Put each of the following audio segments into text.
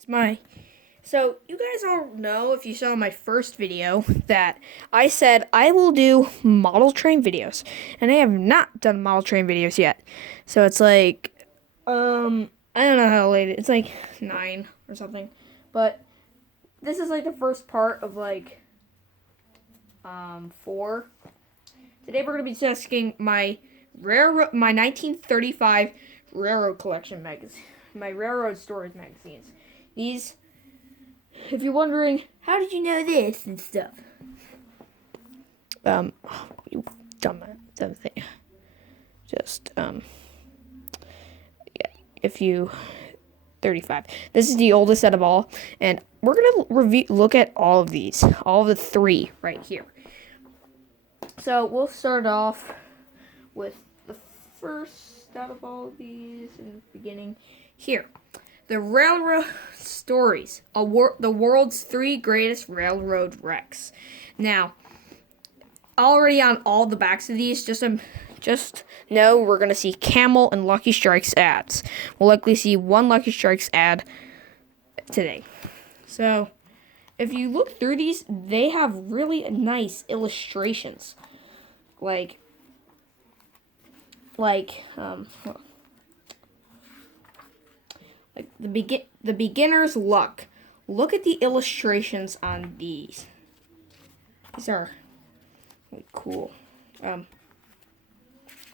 It's my. So, you guys all know, if you saw my first video, that I said I will do model train videos. And I have not done model train videos yet. So it's like, I don't know how late it's like 9 or something. But this is like the first part of like, 4. Today we're going to be discussing my my 1935 railroad collection magazine. My railroad stories magazines. These, if you're wondering, how did you know this and stuff? You dumb thing. Just, yeah, if you, 35. This is the oldest out of all, and we're gonna look at all of these, all of the 3 right here. So we'll start off with the first out of all of these in the beginning. Here, the railroad stories, the world's 3 greatest railroad wrecks. Now, already on all the backs of these, just know we're gonna see Camel and Lucky Strikes ads. We'll likely see one Lucky Strikes ad today. So, if you look through these, they have really nice illustrations, like the beginner's luck. Look at the illustrations on these. These are really cool.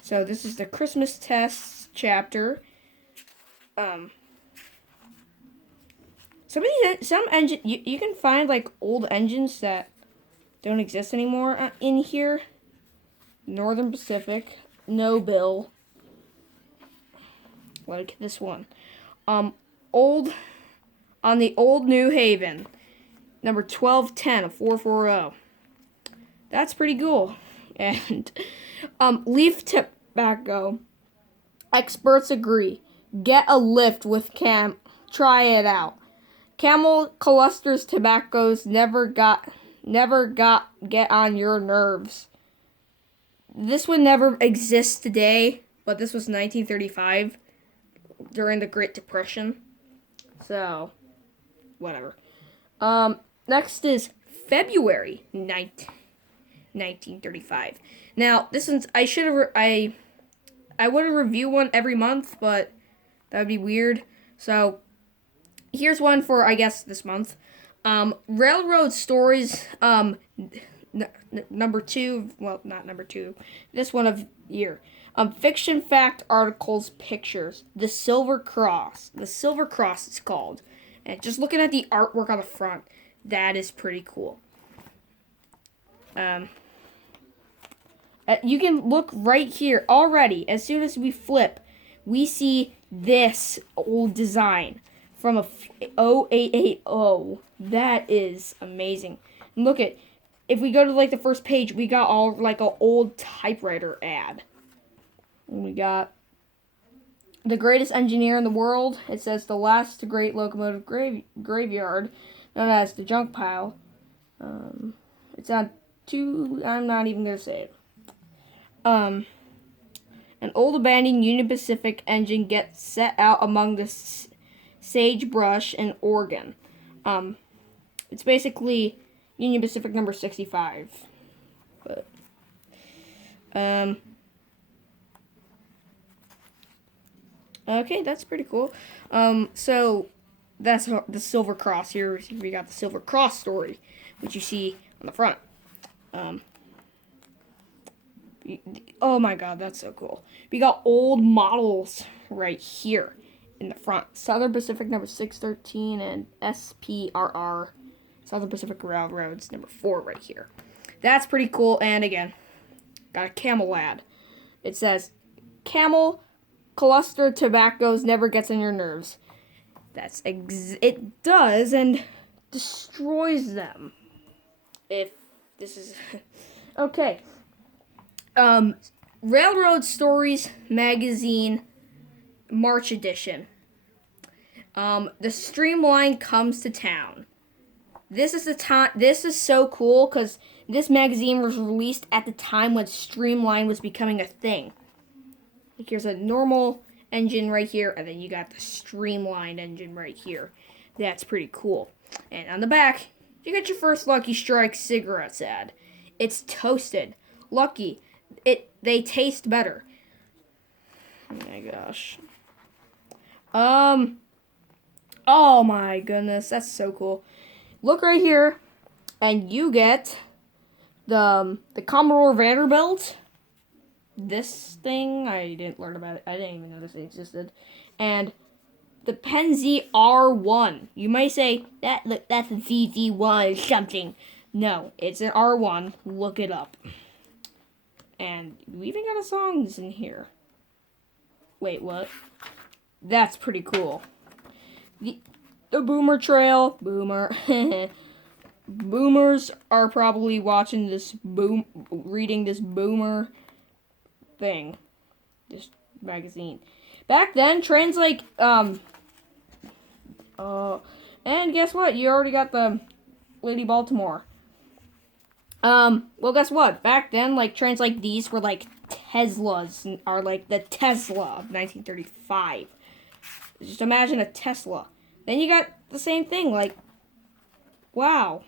So this is the Christmas tests chapter. Some engine you can find like old engines that don't exist anymore in here. Northern Pacific, no bill. Like this one. Old on the old New Haven, number 1210 of 440. That's pretty cool. And leaf tobacco. Experts agree. Get a lift with Try it out. Camel clusters tobaccos never got get on your nerves. This would never exist today, but this was 1935 during the Great Depression. So, whatever. Next is February 1935. Now, this one's I would review one every month, but that would be weird. So, here's one for, I guess, this month. Railroad stories, number 2, well, not number 2, this one of year. Fiction, fact, articles, pictures. The Silver Cross. The Silver Cross is called. And just looking at the artwork on the front, that is pretty cool. You can look right here already. As soon as we flip, we see this old design from a 0880. That is amazing. And look at, if we go to like the first page, we got all like an old typewriter ad. And we got the greatest engineer in the world. It says the last great locomotive graveyard, known as the junk pile. It's on 2. I'm not even gonna say it. An old abandoned Union Pacific engine gets set out among the sagebrush in Oregon. It's basically Union Pacific number 65. But okay, that's pretty cool. So that's the Silver Cross. Here we got the Silver Cross story, which you see on the front. Oh my god, that's so cool. We got old models right here in the front. Southern Pacific number 613 and SPRR, Southern Pacific Railroads number 4 right here. That's pretty cool. And again, got a Camel ad. It says, Camel cluster tobaccos never gets on your nerves. It does, and destroys them. If this is okay. Railroad Stories magazine, March edition. The Streamline comes to town. This is the time. This is so cool because this magazine was released at the time when Streamline was becoming a thing. Like, here's a normal engine right here, and then you got the streamlined engine right here. That's pretty cool. And on the back, you get your first Lucky Strike cigarettes ad. It's toasted. Lucky. They taste better. Oh my gosh. Oh my goodness, that's so cool. Look right here, and you get the Commodore Vanderbilt. This thing, I didn't learn about it. I didn't even know this thing existed. And the Penzi R1. You might say, that's a ZZ1 or something. No, it's an R1. Look it up. And we even got a songs in here. Wait, what? That's pretty cool. The Boomer Trail. Boomer. Boomers are probably watching this reading this Boomer thing. This magazine. Back then, trains like, and guess what? You already got the Lady Baltimore. Well, guess what? Back then, like, trains like these were like Teslas, are like the Tesla of 1935. Just imagine a Tesla. Then you got the same thing, like, wow.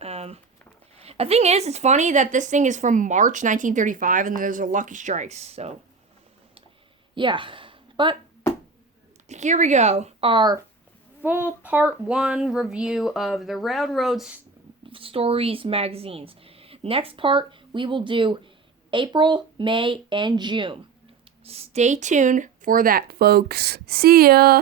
The thing is, it's funny that this thing is from March 1935, and there's a Lucky Strikes, so, yeah. But, here we go. Our full part 1 review of the Railroad Stories magazines. Next part, we will do April, May, and June. Stay tuned for that, folks. See ya!